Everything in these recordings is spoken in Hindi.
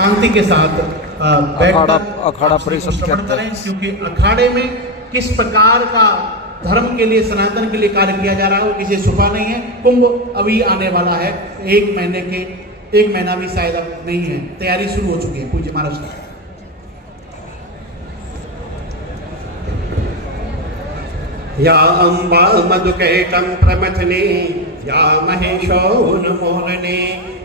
शांति के साथ अखाड़ा परिषद श्रवण करें, क्योंकि अखाड़े में किस प्रकार का धर्म के लिए, सनातन के लिए कार्य किया जा रहा है वो किसी छुपा नहीं है। कुंभ अभी आने वाला है, एक महीना भी शायद अब नहीं है, तैयारी शुरू हो चुकी है। पूज्य महाराज या अम्बा मधुकैटं प्रमथने, या महेशोन्मोहने,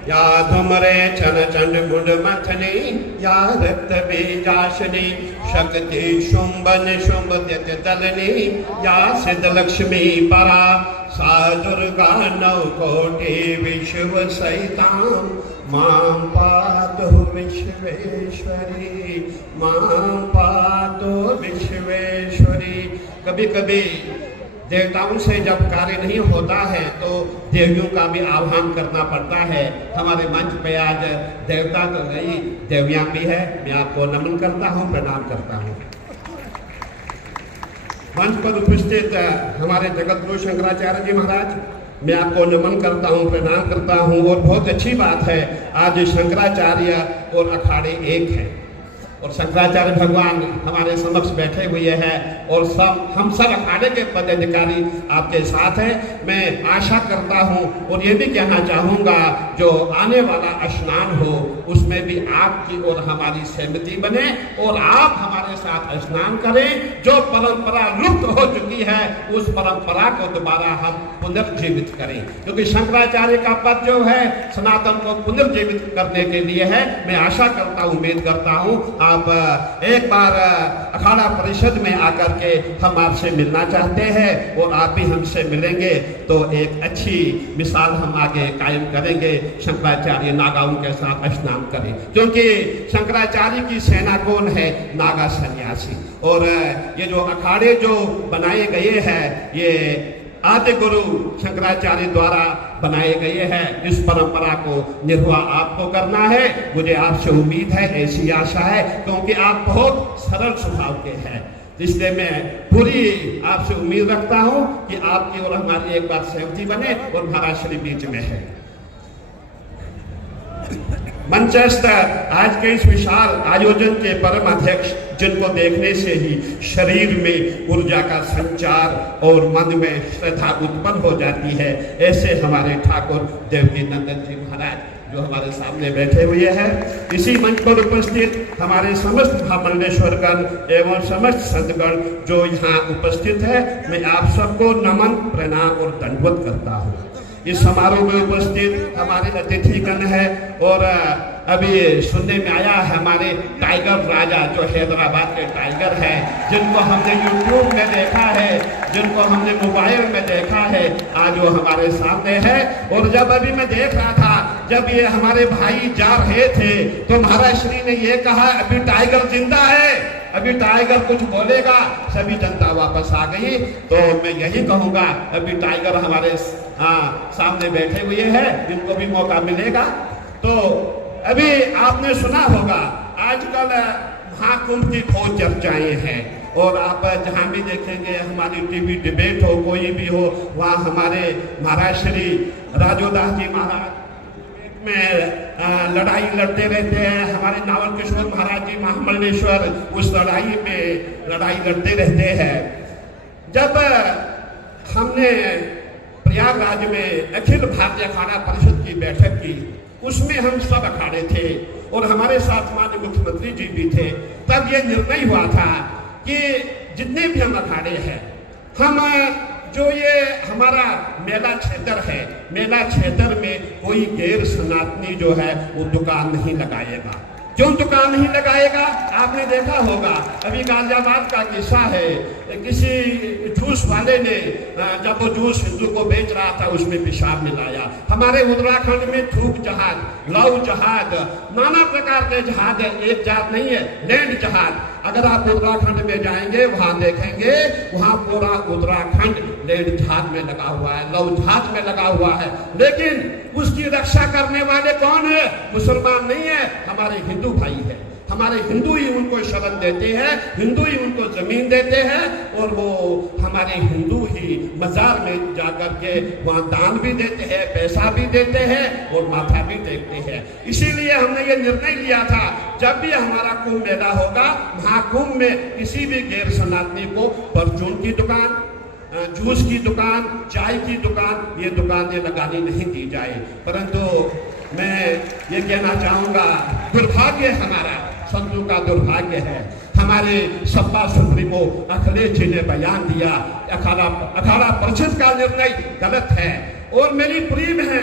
या धूम्रे चन चंड गुड मथने, या रक्त बीजाशने, शक्ति शुंभन शुंभ दलने, या सिद्ध लक्ष्मी परा, सा दुर्गा नवकोटि विश्व सहितां, मां पातु विश्वेश्वरी, मां पातु विश्वेश्वरी। कभी कभी देवताओं से जब कार्य नहीं होता है तो देवियों का भी आह्वान करना पड़ता है। हमारे मंच पे आज देवता तो नहीं, देवियां भी है। मैं आपको नमन करता हूँ, प्रणाम करता हूँ। मंच पर उपस्थित हमारे जगत गुरु शंकराचार्य जी महाराज, मैं आपको नमन करता हूँ, प्रणाम करता हूँ। और बहुत अच्छी बात है, आज शंकराचार्य और अखाड़े एक है और शंकराचार्य भगवान हमारे समक्ष बैठे हुए हैं और हम सब अखाड़े के पदाधिकारी आपके साथ हैं। मैं आशा करता हूं और ये भी कहना चाहूँगा, जो आने वाला स्नान हो उसमें भी आपकी और हमारी सहमति बने और आप हमारे साथ स्नान करें। जो परंपरा लुप्त हो चुकी है उस परंपरा को दोबारा हम पुनर्जीवित करें, क्योंकि शंकराचार्य का पद जो है सनातन को पुनर्जीवित करने के लिए है। मैं आशा करता हूँ, उम्मीद करता हूँ आप एक बार अखाड़ा परिषद में आकर के हम आपसे मिलना चाहते हैं और आप भी हमसे मिलेंगे तो एक अच्छी मिसाल हम आगे कायम करेंगे। शंकराचार्य नागाओं के साथ स्नान करें, क्योंकि शंकराचार्य की सेना कौन है? नागा सन्यासी। और ये जो अखाड़े जो बनाए गए हैं ये आदि गुरु शंकराचार्य द्वारा बनाए गए हैं। इस परंपरा को निर्वाह आपको करना है। मुझे आपसे उम्मीद है, ऐसी आशा है, क्योंकि आप बहुत सरल स्वभाव के हैं, इसलिए मैं पूरी आपसे उम्मीद रखता हूं कि आपकी और हमारी एक बार सहमति बने। और महाराज श्री बीच में है। मंचस्थ आज के इस विशाल आयोजन के परम अध्यक्ष, जिनको देखने से ही शरीर में ऊर्जा का संचार और मन में श्रद्धा उत्पन्न हो जाती है, ऐसे हमारे ठाकुर देवकी नंदन जी महाराज जो हमारे सामने बैठे हुए हैं। इसी मंच पर उपस्थित हमारे समस्त महामंडलेश्वरगण एवं समस्त संतगण जो यहाँ उपस्थित है, मैं आप सबको नमन, प्रणाम और दंडवत करता हूँ। इस समारोह में उपस्थित हमारे अतिथिगण है और अभी सुनने में आया है हमारे टाइगर राजा जो हैदराबाद के टाइगर हैं, जिनको हमने यूट्यूब में देखा है, जिनको हमने मोबाइल में देखा है, आज वो हमारे सामने है। और जब अभी मैं देख रहा था, जब ये हमारे भाई जा रहे थे तो महाराज श्री ने ये कहा, अभी टाइगर जिंदा है, अभी टाइगर कुछ बोलेगा। सभी जनता वापस आ गई। तो मैं यही कहूँगा, अभी टाइगर हमारे सामने बैठे हुए हैं, इनको भी मौका मिलेगा। तो अभी आपने सुना होगा, आजकल महाकुंभ की बहुत चर्चाएं हैं और आप जहाँ भी देखेंगे, हमारी टीवी डिबेट हो, कोई भी हो, वहाँ हमारे महाराज श्री राजोदास जी महाराज में लड़ाई लड़ते रहते हैं। हमारे नावल किशोर महाराज जी महामंडलेश्वर उस लड़ाई में लड़ाई लड़ते रहते हैं। जब हमने प्रयागराज में अखिल भारतीय अखाड़ा परिषद की बैठक की, उसमें हम सब अखाड़े थे और हमारे साथ माननीय मुख्यमंत्री जी भी थे। तब यह निर्णय हुआ था कि जितने भी हम अखाड़े हैं, हम जो ये हमारा मेला क्षेत्र है, मेला क्षेत्र में कोई गैर सनातनी जो है वो दुकान नहीं लगाएगा। क्यों दुकान नहीं लगाएगा? आपने देखा होगा, अभी गाजियाबाद का किस्सा है, किसी जूस वाले ने जब वो जूस हिंदू को बेच रहा था उसमें पेशाब मिलाया। हमारे उत्तराखंड में थूक जहाज, लव जहाज, नाना प्रकार के जहाज है, एक जहाज नहीं है, लैंड जहाज। अगर आप उत्तराखंड में जाएंगे वहां देखेंगे वहां पूरा उत्तराखंड लेड झाग में लगा हुआ है, लव झाग में लगा हुआ है, लेकिन उसकी रक्षा करने वाले कौन है? मुसलमान नहीं है, हमारे हिंदू भाई है। हमारे हिंदू ही उनको शरण देते हैं, हिंदू ही उनको जमीन देते हैं और वो हमारे हिंदू ही मजार में जाकर के वहां दान भी देते हैं, पैसा भी देते हैं और माथा भी टेकते हैं। इसीलिए हमने ये निर्णय लिया था जब भी हमारा कुंभ मेला होगा, महाकुंभ में किसी भी गैर सनातनी को परचून की दुकान, जूस की दुकान, चाय की दुकान, ये दुकानें लगानी नहीं दी जाए। परंतु मैं ये कहना चाहूंगा, दुर्भाग्य हमारा, संतों का दुर्भाग्य है, हमारे सपा सुप्रीमो अखिलेश जी ने बयान दिया, अखाड़ा परिषद का निर्णय गलत है। और मेरी प्रिय है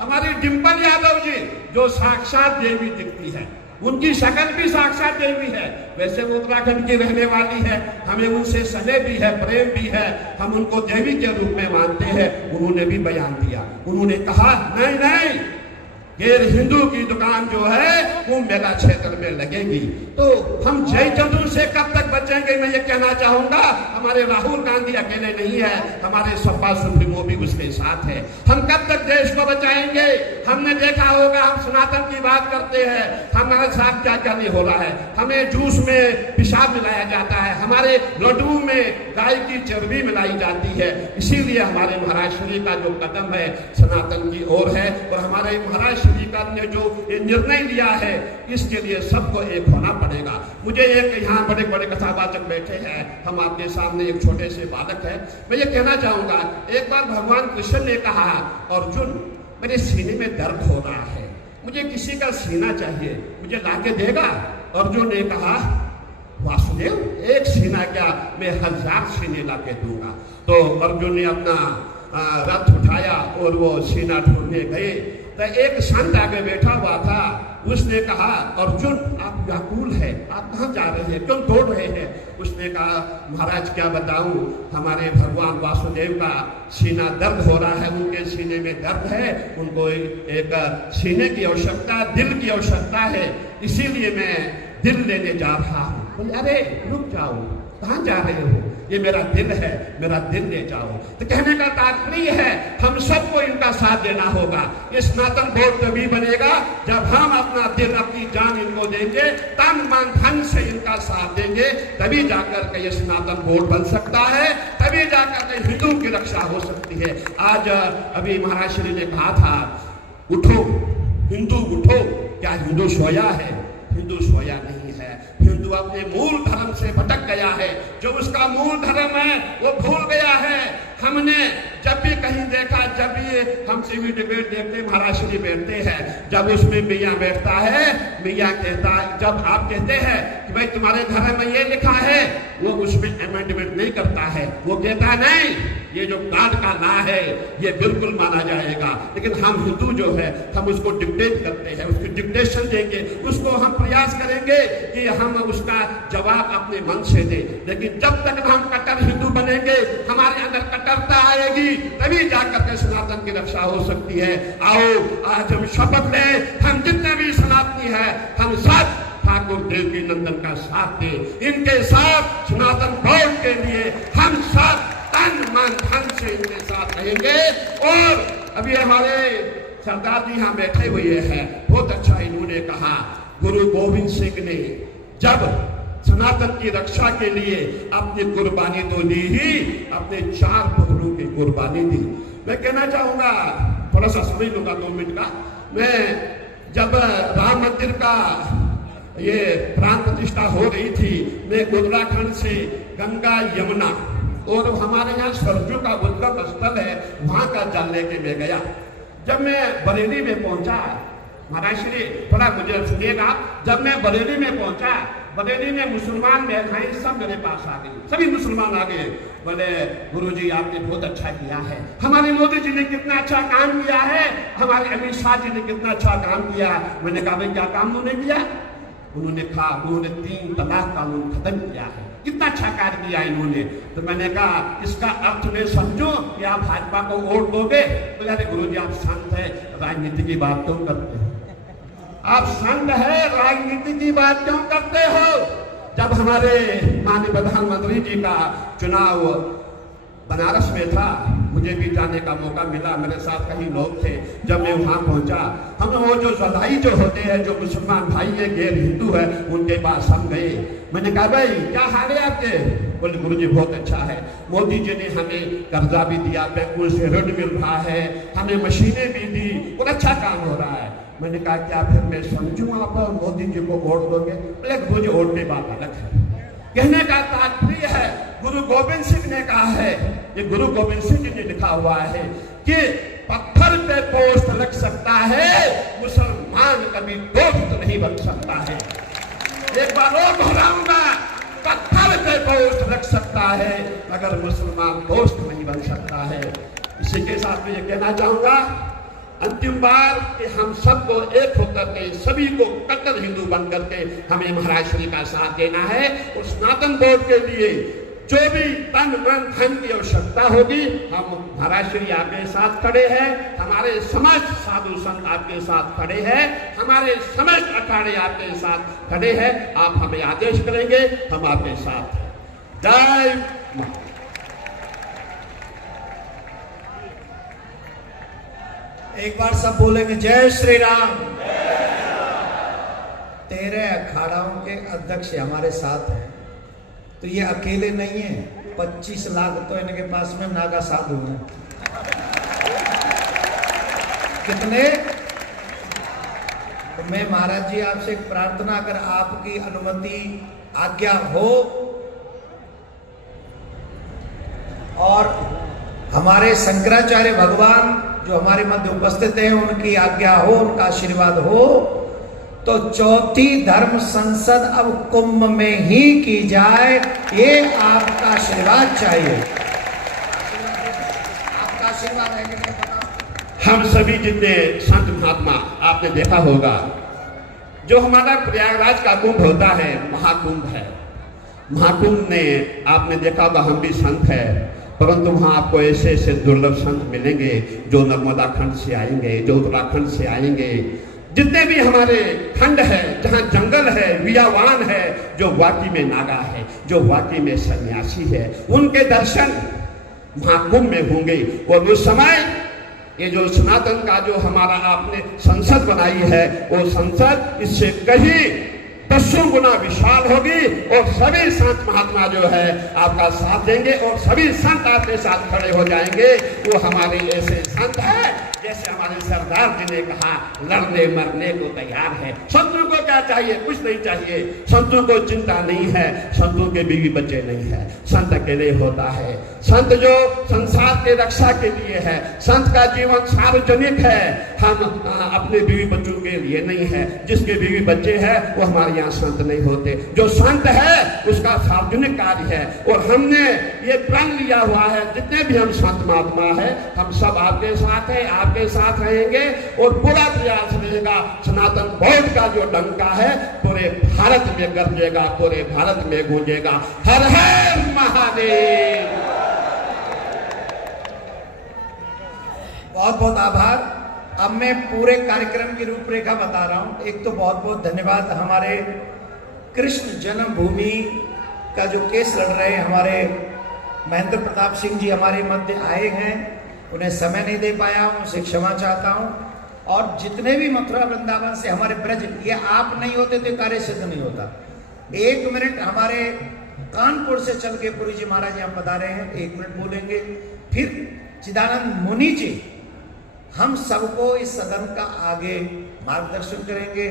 हमारी डिम्पल यादव जी, जो साक्षात देवी दिखती है, उनकी शक्ल भी साक्षात देवी है। वैसे वो उत्तराखंड की रहने वाली है, हमें उनसे स्नेह भी है, प्रेम भी है, हम उनको देवी के रूप में मानते हैं। उन्होंने भी बयान दिया, उन्होंने कहा नहीं नहीं, गैर हिंदू की दुकान जो है वो मेला क्षेत्र में लगेगी। तो हम जय चंद्र से कब तक बचेंगे? मैं ये कहना चाहूंगा, हमारे राहुल गांधी अकेले नहीं है, हमारे सपा सुप्रीमो भी उसके साथ है। हम कब तक देश को बचाएंगे? हमने देखा होगा, हम सनातन की बात करते हैं, हमारे साथ क्या क्या नहीं हो रहा है। हमें जूस में पेशाब मिलाया जाता है, हमारे लड्डू में गाय की चर्बी मिलाई जाती है। इसीलिए हमारे महाराज श्री का जो कदम है सनातन की ओर है, और हमारे महाराज सरकार ने जो ये निर्णय लिया है, इसके लिए सबको एक होना पड़ेगा। मुझे एक यहाँ बड़े बड़े कथावाचक बैठे हैं, हम आपके सामने एक छोटे से बालक है, मैं ये कहना चाहूंगा, एक बार भगवान कृष्ण ने कहा, अर्जुन मेरे सीने में दर्द हो रहा है, मुझे किसी का सीना चाहिए, मुझे लाके देगा? अर्जुन ने कहा, वासुदेव एक सीना क्या, मैं 1000 सीने लाके दूंगा। तो अर्जुन ने अपना रथ उठाया और वो सीना ढूंढने गए। तो एक संत आगे बैठा हुआ था, उसने कहा, अर्जुन आप व्याकुल है, आप कहाँ जा रहे हैं, क्यों दौड़ रहे हैं? उसने कहा, महाराज क्या बताऊं, हमारे भगवान वासुदेव का सीना दर्द हो रहा है, उनके सीने में दर्द है, उनको एक सीने की आवश्यकता, दिल की आवश्यकता है, इसीलिए मैं दिल लेने जा रहा हूँ। बोले, अरे रुक जाओ, कहाँ जा रहे हो? ये मेरा दिल है, मेरा दिल ले जाओ। तो कहने का तात्पर्य है, हम सबको इनका साथ देना होगा। ये सनातन बोर्ड तभी बनेगा जब हम अपना दिल, अपनी जान इनको देंगे, तन मन धन से इनका साथ देंगे, तभी जाकर के ये सनातन बोर्ड बन सकता है, तभी जाकर के हिंदू की रक्षा हो सकती है। आज अभी महाराज श्री ने कहा था, उठो हिंदू उठो। क्या हिंदू सोया है? हिंदू सोया नहीं है, हिंदू अपने मूल धर्म से भटक गया है, जो उसका मूल धर्म है वो भूल गया है। हमने जब भी कहीं देखा, जब भी हम टीवी डिबेट देखते, महाराज श्री बैठते हैं, जब उसमें मियाँ बैठता है, मियाँ कहता है, जब आप कहते हैं कि भाई तुम्हारे धर्म में ये लिखा है, वो उसमें अमेंडमेंट नहीं करता है, वो कहता नहीं, ये जो कार्ड का ला है ये बिल्कुल माना जाएगा। लेकिन हम हिंदू जो है, हम उसको डिक्टेट करते हैं, उसकी डिक्टेशन देंगे, उसको हम प्रयास करेंगे कि हम उसका जवाब अपने मन से दें। लेकिन जब तक हम कट्टर हिंदू बनेंगे, हमारे अंदर कट्टरता आएगी, तभी जाकर के सनातन की रक्षा हो सकती है। आओ आज हम शपथ लें, हम जितने भी सनातनी हैं, हम सब ठाकुर देव की नंदन का साथ दें, इनके साथ सनातन बोर्ड के लिए हम सब तन मन धन से इनके साथ रहेंगे। और अभी हमारे सरदार जी यहाँ बैठे हुए हैं, बहुत अच्छा इन्होंने कहा, गुरु गोविंद सिंह ने जब सनातन की रक्षा के लिए अपनी कुर्बानी तो दी ही, अपने 4 पहलुओं की कुर्बानी दी। मैं कहना चाहूंगा, थोड़ा सा समझ लूंगा 2 मिनट का, मैं जब राम मंदिर का ये प्राण प्रतिष्ठा हो रही थी, मैं उत्तराखंड से गंगा यमुना और हमारे यहाँ सरजू का उद्गम स्थल है, वहां का जल लेके मैं गया। जब मैं बरेली में पहुंचा, महाराज श्री थोड़ा मुझे सुनिएगा, जब मैं बरेली में पहुंचा, बरेली में मुसलमान महिलाएं सब मेरे पास आ गई, सभी मुसलमान आ गए, बोले गुरुजी आपने बहुत अच्छा किया है, हमारे मोदी जी ने कितना अच्छा काम किया है, हमारे अमित शाह जी ने कितना अच्छा काम किया। मैंने कहा भाई क्या काम उन्होंने किया? उन्होंने कहा उन्होंने 3 तलाक कानून खत्म किया है, कितना अच्छा कार्य किया इन्होंने। तो मैंने कहा इसका अर्थ मैं समझूं कि आप भाजपा को वोट दोगे? बोले अरे गुरुजी आप संत है, राजनीति की बात क्यों करते हो? आप संत है, राजनीति की बात क्यों करते हो? जब हमारे माननीय प्रधानमंत्री जी का चुनाव बनारस में था, मुझे भी जाने का मौका मिला, मेरे साथ कई लोग थे। जब मैं वहाँ पहुँचा, हम वो जो ज़दाई जो होते हैं, जो मुसलमान भाई है, गैर हिंदू है, उनके पास हम गए। मैंने कहा भाई क्या हाल है आपके? बोले गुरुजी बहुत अच्छा है, मोदी जी ने हमें कर्जा भी दिया, बैंकों से ऋण मिल रहा है, हमें मशीनें भी दी, बहुत अच्छा काम हो रहा है। मैंने कहा क्या फिर मैं समझूँ आप मोदी जी को वोट दोगे? बोले गुरुजी वोट की बात अलग है। कहने का तात्पर्य है, गुरु गोविंद सिंह ने कहा है, ये गुरु गोविंद सिंह जी ने लिखा हुआ है कि पत्थर पे पोस्ट लग सकता है, मुसलमान कभी दोस्त नहीं बन सकता है। एक बार और दोहराऊंगा, पत्थर पे पोस्ट लग सकता है, मगर मुसलमान दोस्त नहीं बन सकता है। इसी के साथ मैं ये कहना चाहूंगा, अंतिम बार कि हम सबको एक होकर के, सभी को कट्टर हिंदू बन करके हमें महाराज श्री का साथ देना है। और सनातन बोर्ड के लिए जो भी तन मन धन की आवश्यकता होगी, हम महाराज श्री आपके साथ खड़े हैं, हमारे समस्त साधु संत आपके साथ खड़े हैं, हमारे समस्त अखाड़े आपके साथ खड़े हैं। आप हमें आदेश करेंगे, हम आपके साथ हैं। जय मां। एक बार सब बोलेंगे जय श्री राम। 13 अखाड़ाओं के अध्यक्ष हमारे साथ हैं, तो ये अकेले नहीं है। 25 लाख तो इनके पास में नागा साधु हैं। कितने? तो मैं महाराज जी आपसे एक प्रार्थना, अगर आपकी अनुमति आज्ञा हो और हमारे शंकराचार्य भगवान जो हमारे मध्य उपस्थित हैं उनकी आज्ञा हो, उनका आशीर्वाद हो, तो चौथी धर्म संसद अब कुंभ में ही की जाए, ये आपका आशीर्वाद चाहिए। आपका आशीर्वाद है कि नहीं पता? हम सभी जितने संत महात्मा, आपने देखा होगा, जो हमारा प्रयागराज का कुंभ होता है, महाकुंभ है। महाकुंभ ने आपने देखा होगा, हम भी संत है, परंतु वहाँ आपको ऐसे ऐसे दुर्लभ संत मिलेंगे जो नर्मदा खंड से आएंगे, जो उत्तराखंड से आएंगे, जितने भी हमारे खंड है जहाँ जंगल है, वियावान है, जो वाकई में नागा है, जो वाकई में सन्यासी है, उनके दर्शन महाकुंभ में होंगे। और उस समय ये जो सनातन का जो हमारा आपने संसद बनाई है, वो संसद इससे कहीं 10 गुना विशाल होगी। और सभी संत महात्मा जो है आपका साथ देंगे और सभी संत आपके साथ खड़े हो जाएंगे। वो हमारे ऐसे संत है, जैसे हमारे सरदार जी ने कहा, लड़ने मरने को तैयार है। संतों को क्या चाहिए? कुछ नहीं चाहिए। संतों को चिंता नहीं है, संतों के बीवी बच्चे नहीं है, संत अकेले होता है। संत जो संसार के रक्षा के लिए है, संत का जीवन सार्वजनिक है, हम अपने बीवी बच्चों के लिए नहीं है। जिसके बीवी बच्चे हैं वो हमारे यहाँ संत नहीं होते। जो संत है उसका सार्वजनिक कार्य है। और हमने ये प्रण लिया हुआ है, जितने भी हम संत महात्मा है, हम सब आपके साथ हैं, आपके साथ रहेंगे। और पूरा प्रयास रहेगा, सनातन बोर्ड का जो डंका है पूरे भारत में गरजेगा, पूरे भारत में गूंजेगा। हर हर महादेव। बहुत बहुत आभार। अब मैं पूरे कार्यक्रम की रूपरेखा बता रहा हूं। एक तो बहुत बहुत धन्यवाद, हमारे कृष्ण जन्मभूमि का जो केस लड़ रहे हैं हमारे महेंद्र प्रताप सिंह जी हमारे मध्य आए हैं, उन्हें समय नहीं दे पाया हूं, उनसे क्षमा चाहता हूं। और जितने भी मथुरा वृंदावन से हमारे ब्रज, ये आप नहीं होते तो कार्य सिद्ध नहीं होता। 1 मिनट हमारे कानपुर से चल के पुरी जी महाराज यहाँ पधारे हैं, 1 मिनट बोलेंगे। फिर चिदानंद मुनि जी हम सबको इस सदन का आगे मार्गदर्शन करेंगे।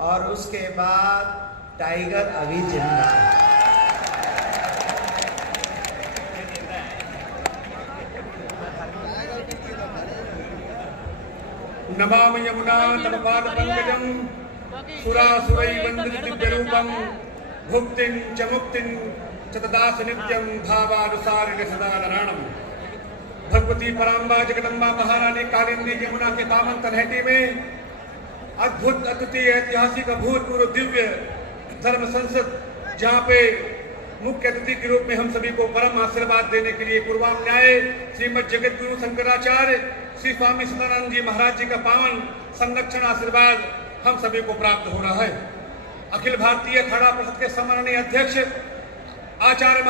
और उसके बाद टाइगर अभी जिंदा है। नमामि यमुना तव पाद पंकजं सुरासुरै वंदित दिव्य रूपं भुक्तिं च मुक्तिं च तदास नित्यं भावानुसारिण सदा नराणम्। भगवती पराम्बा जगदम्बा महारानी कालिंदी यमुना के दामन तलहटी में अद्भुत अद्वितीय ऐतिहासिक अभूतपूर्व दिव्य धर्म संसद, जहाँ पे मुख्य अतिथि के रूप में हम सभी को परम आशीर्वाद देने के लिए पूर्वाम न्याय श्रीमद जगत गुरु शंकराचार्य श्री स्वामी सदानंद जी महाराज जी का पावन संरक्षण आशीर्वाद हम सभी को प्राप्त हो रहा है। अखिल भारतीय अखाड़ा परिषद के सम्माननीय अध्यक्ष आचार्य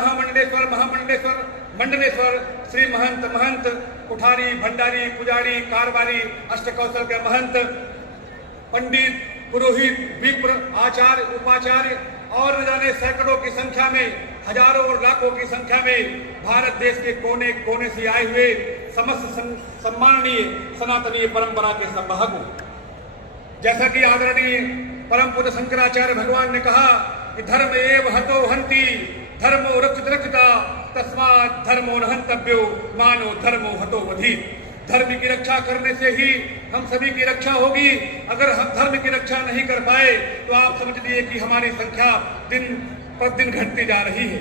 मंडलेश्वर श्री महंत कुठारी भंडारी पुजारी कारवारी अष्टकौशल के महंत पंडित पुरोहित विप्र आचार्य उपाचार्य और न जाने सैकड़ों की संख्या में हजारों और लाखों की संख्या में भारत देश के कोने कोने से आए हुए समस्त सम्माननीय सनातनीय परंपरा के संवाहकों, जैसा कि आदरणीय परम पूज्य शंकराचार्य भगवान ने कहा कि धर्म एव हतो हंति धर्मो रक्षिता तस्मात् धर्मो न हंतव्यो मानो धर्मो हतो वधीत। धर्म की रक्षा करने से ही हम सभी की रक्षा होगी। अगर हम धर्म की रक्षा नहीं कर पाए तो आप समझ लीजिए कि हमारी संख्या दिन प्रतिदिन घटती जा रही है।